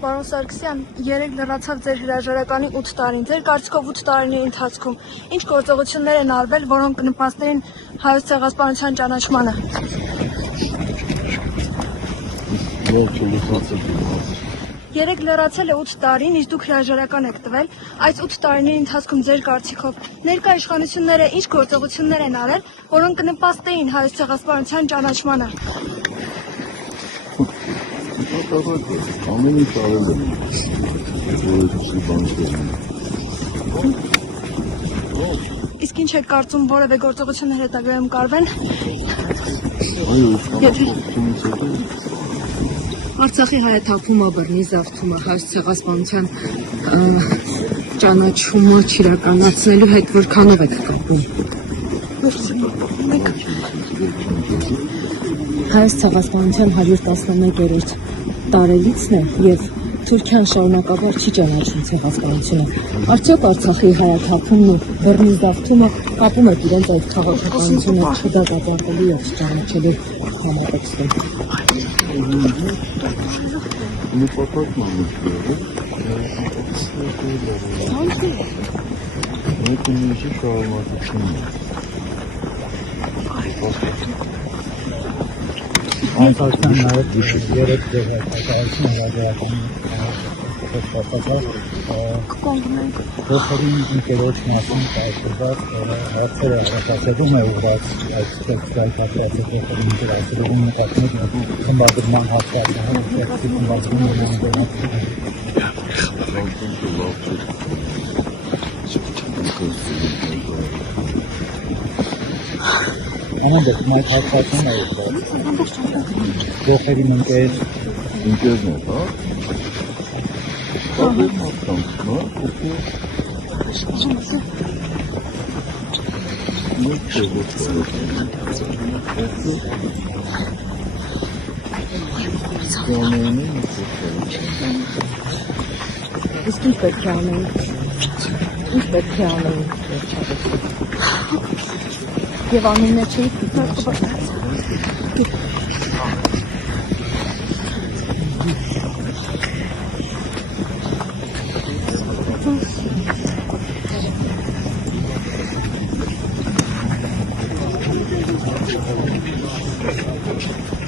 Պարոն Սարգսյան, երեկ լրացավ ձեր հրաժարականի 8 տարին։ Ձեր կարծիքով 8 տարիների ընթացքում ինչ գործողություններ են արվել, որոնք կնպաստեին Հայոց ցեղասպանության ճանաչմանը։ Երեկ լրացել է 8 տարին, իսկ դուք հրաժարական եք տվել։ Այս 8 տարիների ընթացքում ձեր կարծիքով ներկա իշխանությունները ինչ գործողություններ են արել, որոնք կնպաստեին Հայոց ցեղասպանության ճանաչմանը։ Ամեն ինչ արել եմ, որովհետեւ բանջարը։ Իսկ ինչ եք կարծում, որևէ գործողություններ հետագայում կարվեն։ Արցախի հայաթափումը, բռնի զավթումը, Հայոց ցեղասպանության ճանաչումը իրականացնելու հետ որքանով եք կապում։ Հայոց ցեղասպանության 111-րդ տարելիցն է եւ Թուրքիան շարունակաբար չի ճանաչում ցեղասպանությունը։ Արդյոք Արցախի հայաթափումն ու բռնի զավթումը կապում եք իրենց այդ քաղաքականությունը չդատապարտելու եւ չճանաչելու համատեքստում։ Նպատակն է մեկ շարունակությունն է։ Անցածան նաև երեք դեպքերում հրաժարականի Դոխերին ընկերոջ մասին կայացված հարցերը հաստատում է ուղղված այդ տեքստային պատրաստի դերասերում նկատմամբ խմբագրման հաստատումը տեքստի խմբագրումը Անանդը այդ հաստատումը է ուղղված Դոխերին ընկերն է, հա? Իսկ ինչ պետք է անենք, ինչ պետք է անենք եւ անուններ չի Thank you.